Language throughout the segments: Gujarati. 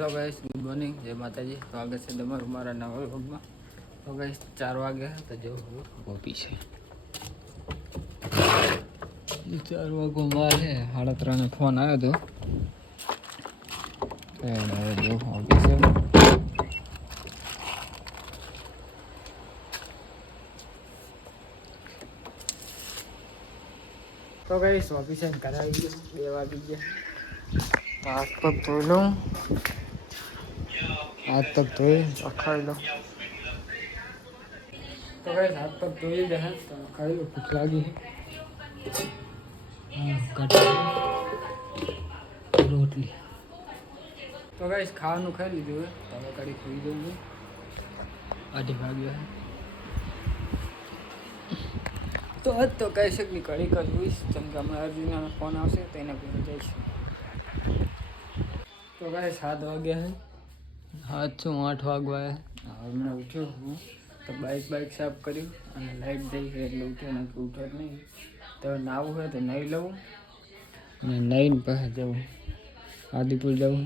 હેલો ગાઈસ, ગુડ મોર્નિંગ, જય માતાજી. સ્વાગત છે તમારું મારા નવા વ્લોગમાં. તો ગાઈસ 4 વાગ્યા તો જો કોપી છે 4 વાગો મારે 3:30 ફોન આવ્યો હતો જો કોપી છે. તો ગાઈસ ઓફિસ કરાવી ગયો 2 વાગી ગયા. હાથ પગ ધોઈ લઉં, હાથ પગ ધોઈ અખાડી લઉં. તો ગાઈસ હાથ પગ ધોઈ લીધા તો અખાડી લઉં, ભૂખ લાગી રોટલી. તો ગાઈસ ખાવાનું ખાઈ લીધું હવે તમે કડી ખોઈ દઉં છું. 8 વાગ્યા તો હજ તો કહી શકની કડી કરવીશ જેમ કે હમણાં અર્જુનનો ફોન આવશે તો એને ભેગું જઈશું. તો ગાઈસ 7 વાગ્યા છે, 8 વાગવા હમણાં ઉઠ્યો હું તો બાઇક સાફ કર્યું અને લાઇટ જઈ છે એટલે ઉઠ્યો નથી ઉઠ્યો જ નહીં. તો નાવું હોય તો નહીં લઉં અને નહીં પાસે જવું આદિપુર જવું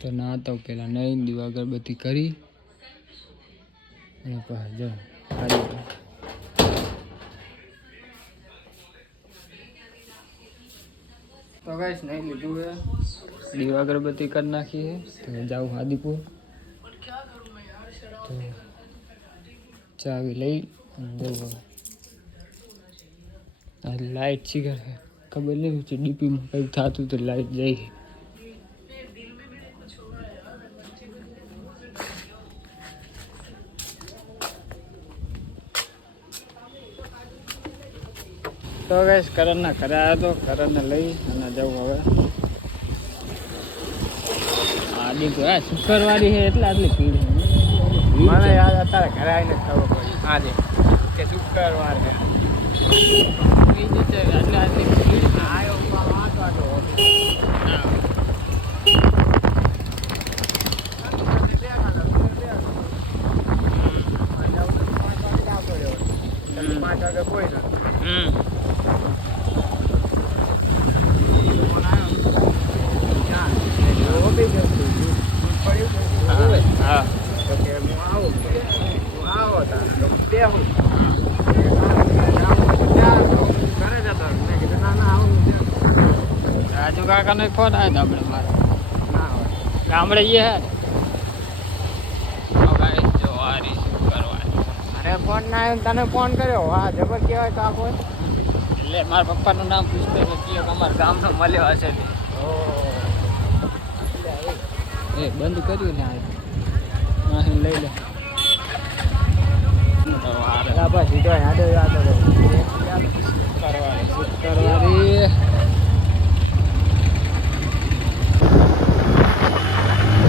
તો ના તો પેલા નહીં દીવા અગરબત્તી કરી અને પાસે જાઉં આદિપુર. તો ગાઈસ નહીં લીધું है, દીવા અગરબત્તી કરી નાખી है तो जाऊँ आदिपुर. तो चावी लई जाऊँ. लाइट सीखर है खबर नहीं डीपी में कहीं था तो लाइट जाए. तो गाइस करण ना कराया तो करण ने लई અને જાવ હવે આદિ તો આ શુક્રવારી છે એટલે આટલી ભીડ છે. મને યાદ અત્યારે ઘરે આવીને ખબર પડી આજે કે શુક્રવાર છે એટલે આટલી ભીડ આવ્યો વાંચવા તો કોઈ નથી. હા તો કે હું આવું આવો તાર તો બે હું ઘરે જતો મેં કીધું ના આવું રાજુ કાકાનો ફોન આવ્યો આપણે મારે ના હોય ગામડે એ હે જો આ રીત કરવા અરે ફોન ના આવ્યો તને ફોન કર્યો. હા જબર કહેવાય તો આપો એટલે મારા પપ્પાનું નામ પૂછતો નથી અમારા ગામનો મળ્યો હશે એ બંધ કર્યું ને અહીં લઈ લે સીધો યાદ શુક્રવારી.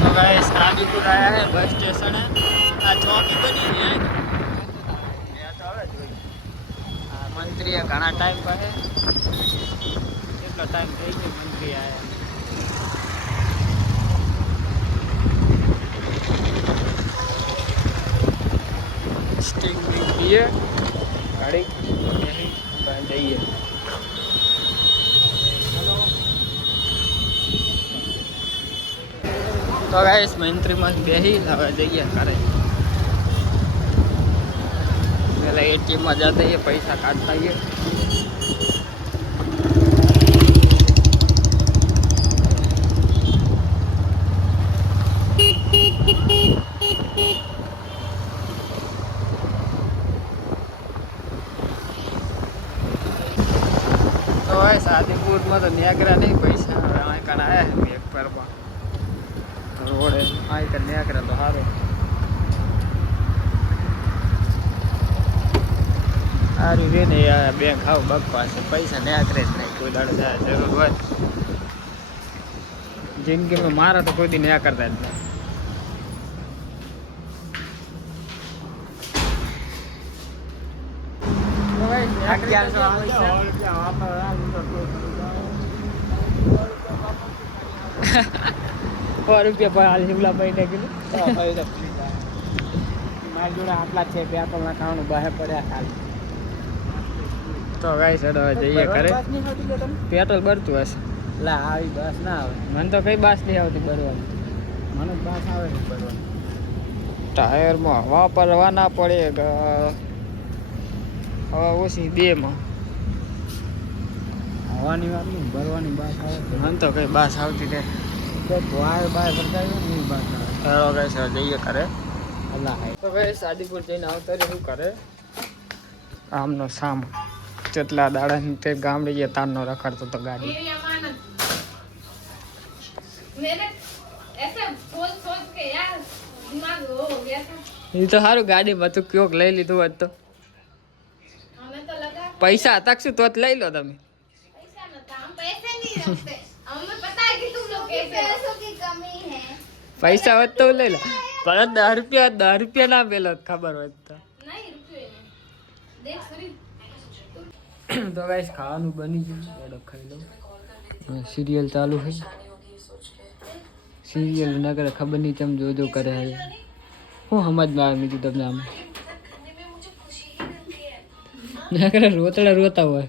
તો ગાઈસ આદિપુર આયા है बस स्टेशन है. आ चौकी बनी है तो હવે જોઈ આ મંત્રી ઘણા ટાઈમ પર है કેટલો ટાઈમ થઈ ગયો મંત્રી આયા. स्टिंग लिए गाड़ी यहीं जाइए. तो गाइस मंत्री मत बेही हवा जाइए करे पहले एटीएम में जाते ही पैसा काटता ही आदिपुर में तो न्याकरा नहीं पैसा कण आया है एक पर रोड है आई कर न्याकरा तो हारो सारी रे नहीं आया बैंक आओ बग पास पैसा न्याकरे नहीं कोई दाड़ जाए जरूर हो जिंदगी में मारा तो कोई दिन न्या करता है. ₹100 પર હાલ શિમલા મહિને કીધું મારી જોડે આટલા છે પેટ્રોલના ખાવાનું બહાર પડ્યા ખાલી. તો ગાઈસ હવે જઈએ ઘરે પેટ્રોલ ભરતું હશે લા આવી બસ ના આવે. મને તો કઈ બસ નહીં આવતી બરવાની. મને બસ આવે છે બરવાની. ટાયરમાં હવા પરવા ના પડે. હવા ઓછી 2 માં. હવાની વાત નહીં, ભરવાની બસ આવે. મને તો કઈ બસ આવતી નહીં. તો બહાર સરકારી નહીં બસ આવે. ચાલો કઈ સર જઈએ કરે. તો કઈ સાદીપુર જઈને આવતા રહે શું કરે આમનો સામ જેટલા દાડા તે ગામડે ગયા તારનો રખડતો તો ગાડી. એ તો સારું ગાડીમાં તું કયોક લઈ લીધું હોત તો પૈસા હતા શું તો લઈ લો તમે. પૈસા હોત તો લઈ લો પણ 10 રૂપિયા ના પેલો ખબર હોત તો. તો ગાઈસ ખાવાનું બની ગયું ખાઈ લો. સિરિયલ ચાલુ છે. સિરિયલ ના કરે ખબર નહીં તમે જો કરે હું સમજમાં આવે બીજું તમને આમ ના કરે રોતા હોય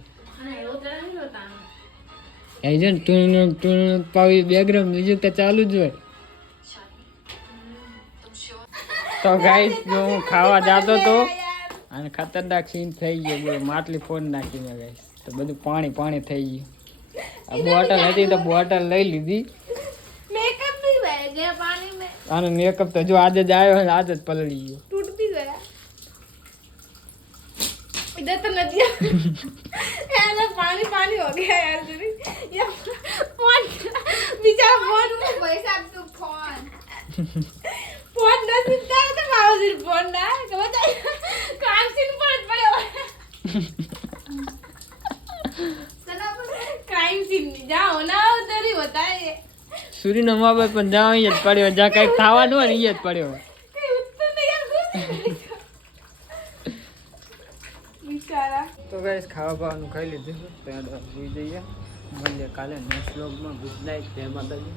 એજન્ટ ટૂણ પાવી બેકગ્રાઉન્ડ મ્યુઝિક તો ચાલુ જ હોય. તો ગાઈસ જો હું ખાવા જતો તો અને ખતરનાક સીન થઈ ગયો બોલો માટલી ફોન નાખી મેં ગાઈસ તો બધું પાણી થઈ ગયું. આ બોટલ હતી તો બોટલ લઈ લીધી. આનો મેકઅપ તો જો આજે જ આવ્યો આજ જ પલળી ગયો. टूट भी गया इधर तो नदिया यार पानी हो गया यार तेरी ये फोन बिचारा फोन में पैसा तो फोन न सीखता है तो माउस फोन ना तो बता काम सीन पर पड़े क्राइम सीन जाओ ना उधर ही होता है ये सूरी નો મોબાઈલ પણ જાવ જ પડ્યો જા કઈ ખાવાનું હોય ને જ પડ્યો. તો ગાઈસ ખાવા પાવાનું ખાઈ લીધું તો સુઈ જઈએ. મળીએ કાલે નેક્સ્ટ વ્લોગમાં. ગુડ નાઇટ, જય માતાજી.